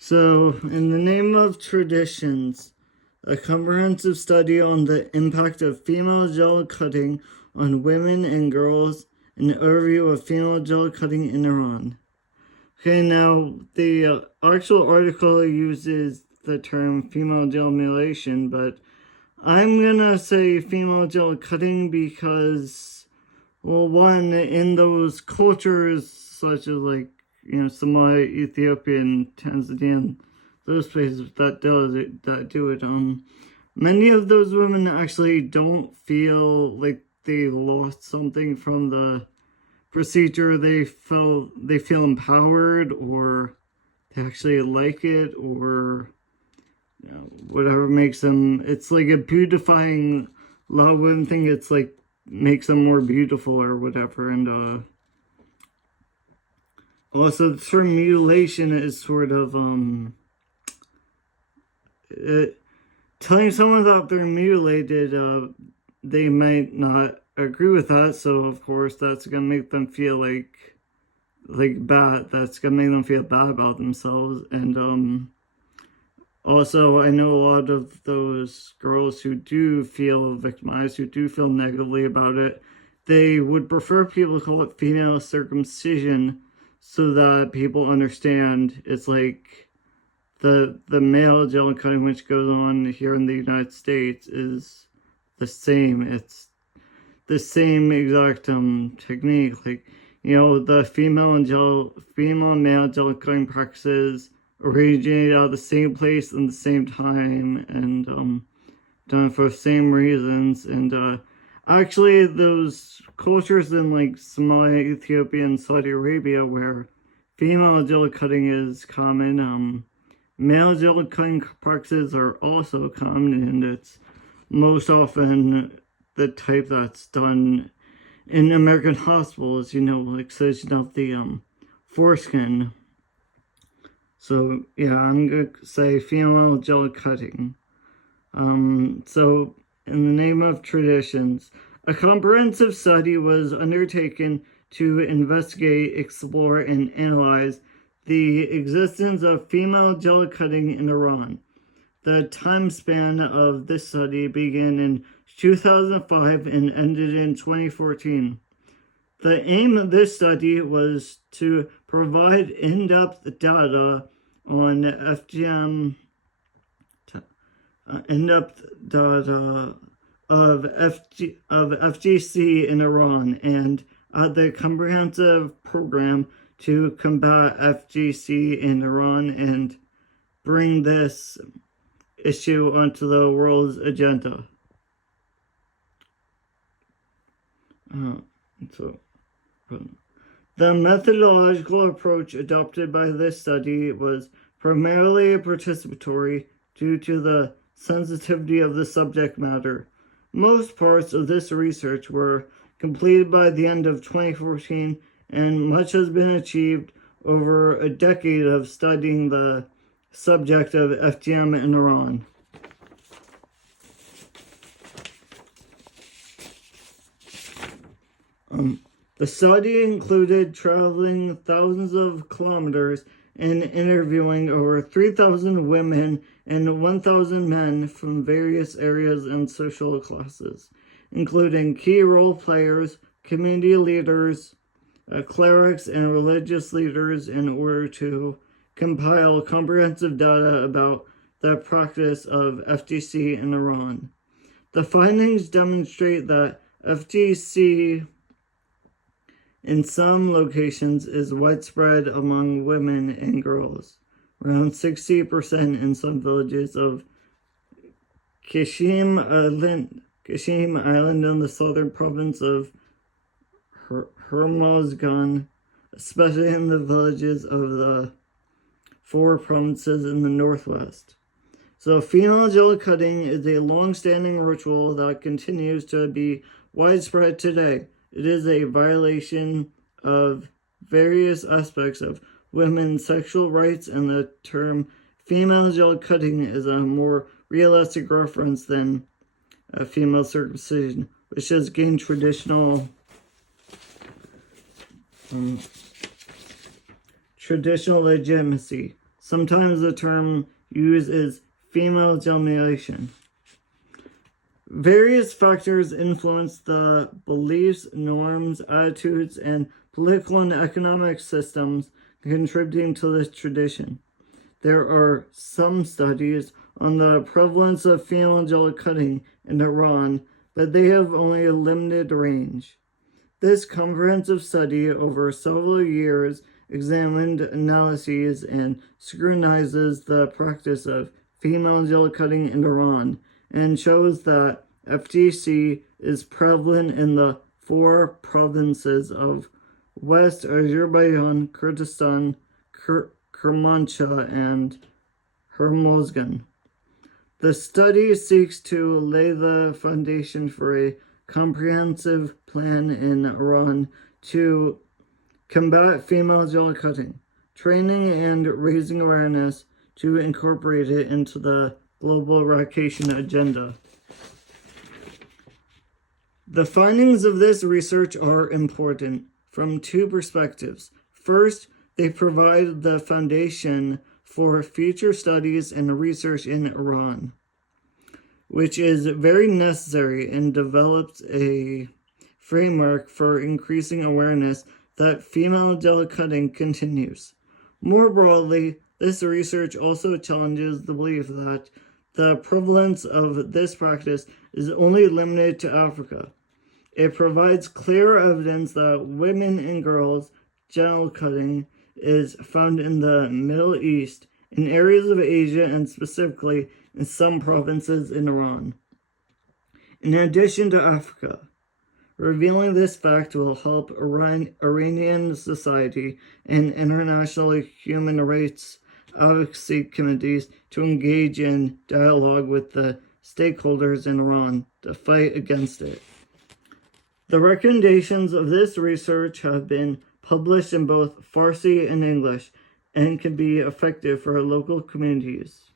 So, in the name of traditions, a comprehensive study on the impact of female gel cutting on women and girls, an overview of female gel cutting in Iran. Okay, now the actual article uses the term female gel mutilation, but I'm gonna say female gel cutting because, well, one, in those cultures such as Somalia, Ethiopia, and Tanzania, those places that do it, many of those women actually don't feel like they lost something from the procedure. They feel empowered, or they actually like it, or whatever makes them. It's like a beautifying. A lot of women think it's like makes them more beautiful or whatever, and also, the term mutilation is sort of telling someone that they're mutilated. They might not agree with that, so of course that's gonna make them feel like bad. That's gonna make them feel bad about themselves, and also I know a lot of those girls who do feel victimized, who do feel negatively about it. They would prefer people to call it female circumcision, so that people understand it's like the male gel cutting which goes on here in the United States is the same. It's the same exact technique. Like, the female and male gel cutting practices originate out of the same place and the same time, and done for the same reasons. And actually, those cultures in like Somalia, Ethiopia, and Saudi Arabia, where female gel cutting is common, male gel cutting practices are also common, and it's most often the type that's done in American hospitals, like excision of the foreskin. So yeah, I'm gonna say female gel cutting. So in the name of traditions, a comprehensive study was undertaken to investigate, explore, and analyze the existence of female gel cutting in Iran. The time span of this study began in 2005 and ended in 2014. The aim of this study was to provide in-depth data on FGM, in-depth data of FGC in Iran, and the comprehensive program to combat FGC in Iran and bring this issue onto the world's agenda. The methodological approach adopted by this study was primarily participatory due to the sensitivity of the subject matter. Most parts of this research were completed by the end of 2014, and much has been achieved over a decade of studying the subject of FGM in Iran. The study included traveling thousands of kilometers and interviewing over 3,000 women and 1,000 men from various areas and social classes, including key role players, community leaders, clerics, and religious leaders, in order to compile comprehensive data about the practice of FGC in Iran. The findings demonstrate that FGC in some locations is widespread among women and girls. Around 60% in some villages of Kashim Island in the southern province of Hormozgan, especially in the villages of the 4 provinces in the northwest. So female gel cutting is a long-standing ritual that continues to be widespread today. It is a violation of various aspects of women's sexual rights, and the term female gel cutting is a more realistic reference than female circumcision, which has gained traditional legitimacy. Sometimes the term used is female domination. Various factors influence the beliefs, norms, attitudes, and political and economic systems contributing to this tradition. There are some studies on the prevalence of female genital cutting in Iran, but they have only a limited range. This comprehensive study over several years examined analyses and scrutinizes the practice of female genital cutting in Iran and shows that FGC is prevalent in the 4 provinces of West Azerbaijan, Kurdistan, Kermanshah, and Hormozgan. The study seeks to lay the foundation for a comprehensive plan in Iran to combat female genital cutting, training and raising awareness to incorporate it into the global eradication agenda. The findings of this research are important from 2 perspectives. First, they provide the foundation for future studies and research in Iran, which is very necessary and develops a framework for increasing awareness that female genital cutting continues. More broadly, this research also challenges the belief that the prevalence of this practice is only limited to Africa. It provides clear evidence that women and girls genital cutting is found in the Middle East, in areas of Asia, and specifically in some provinces in Iran. In addition to Africa, revealing this fact will help Iranian society and international human rights advocacy committees to engage in dialogue with the stakeholders in Iran to fight against it. The recommendations of this research have been published in both Farsi and English and can be effective for local communities.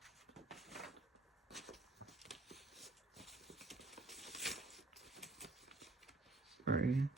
Sorry.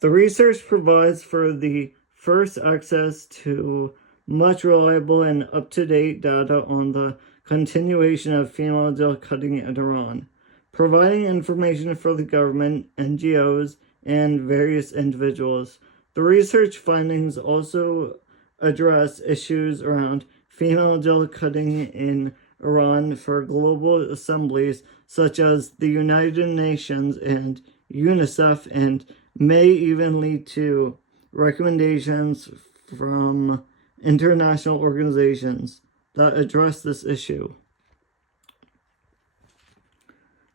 The research provides for the first access to much reliable and up-to-date data on the continuation of female genital cutting in Iran, providing information for the government, NGOs, and various individuals. The research findings also address issues around female genital cutting in Iran for global assemblies such as the United Nations and UNICEF, and may even lead to recommendations from international organizations that address this issue.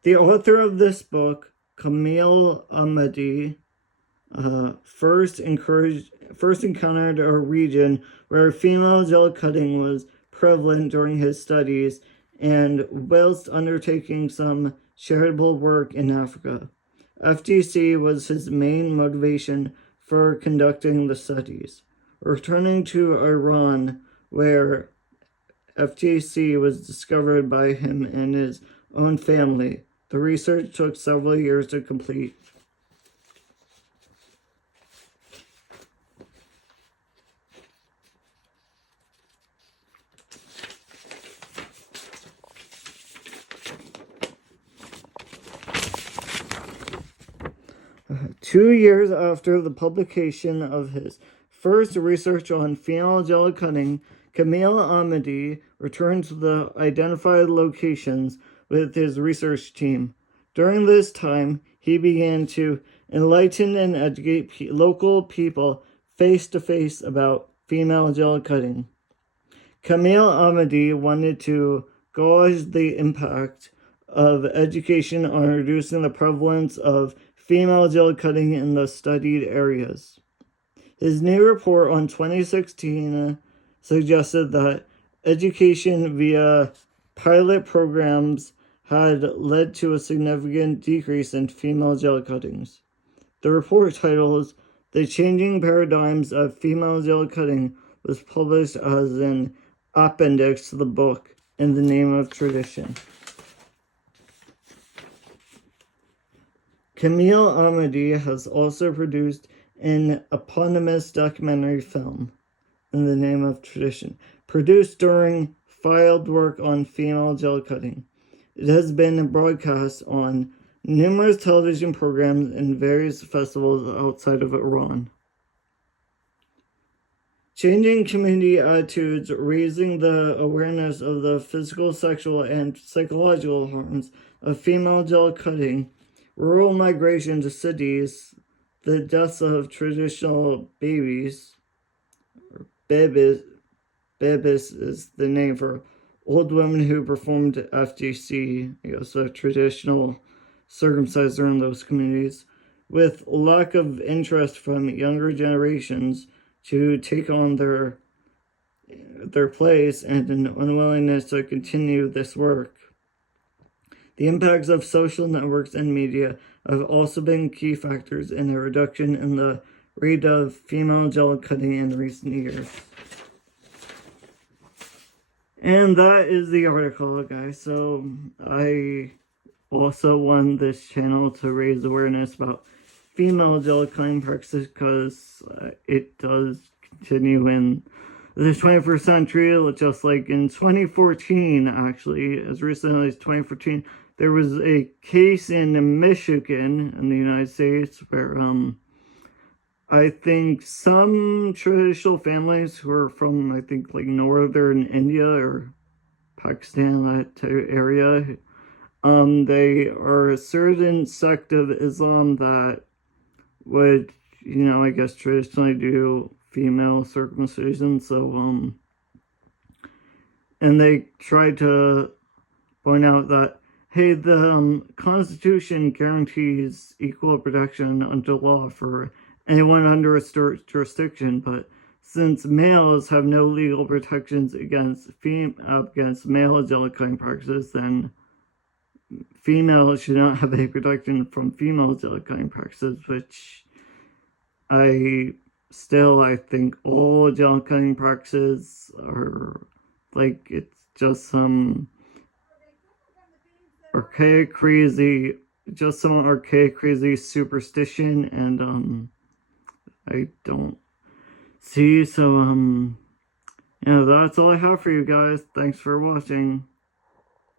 The author of this book, Kahmeel Ahmady, first encountered a region where female genital cutting was prevalent during his studies and whilst undertaking some charitable work in Africa. FGC was his main motivation for conducting the studies. Returning to Iran, where FGC was discovered by him and his own family, the research took several years to complete. Two years after the publication of his first research on female genital cutting, Kahmeel Ahmady returned to the identified locations with his research team. During this time, he began to enlighten and educate local people face-to-face about female genital cutting. Kahmeel Ahmady wanted to gauge the impact of education on reducing the prevalence of female genital cutting in the studied areas. His new report on 2016 suggested that education via pilot programs had led to a significant decrease in female genital cuttings. The report titled "The Changing Paradigms of Female Genital Cutting" was published as an appendix to the book In the Name of Tradition. Kahmeel Ahmady has also produced an eponymous documentary film in the name of tradition, produced during field work on female gel cutting. It has been broadcast on numerous television programs and various festivals outside of Iran. Changing community attitudes, raising the awareness of the physical, sexual, and psychological harms of female gel cutting, rural migration to cities, the deaths of traditional babies, babies is the name for old women who performed FGC, I guess a traditional circumcision in those communities, with lack of interest from younger generations to take on their place and an unwillingness to continue this work. The impacts of social networks and media have also been key factors in a reduction in the rate of female gel cutting in recent years. And that is the article, guys. So I also want this channel to raise awareness about female gel cutting practices because it does continue in the 21st century, just like in 2014, actually, as recently as 2014, there was a case in Michigan in the United States where I think some traditional families who are from, I think, like northern India or Pakistan, that area, they are a certain sect of Islam that would, I guess traditionally do female circumcision. So, and they tried to point out that, hey, the Constitution guarantees equal protection under law for anyone under a jurisdiction, but since males have no legal protections against male gel cutting practices, then females should not have any protection from female gel cutting practices, which I think all gel cutting practices are like, it's just some archaic, crazy superstition, and I don't see. So that's all I have for you guys. Thanks for watching.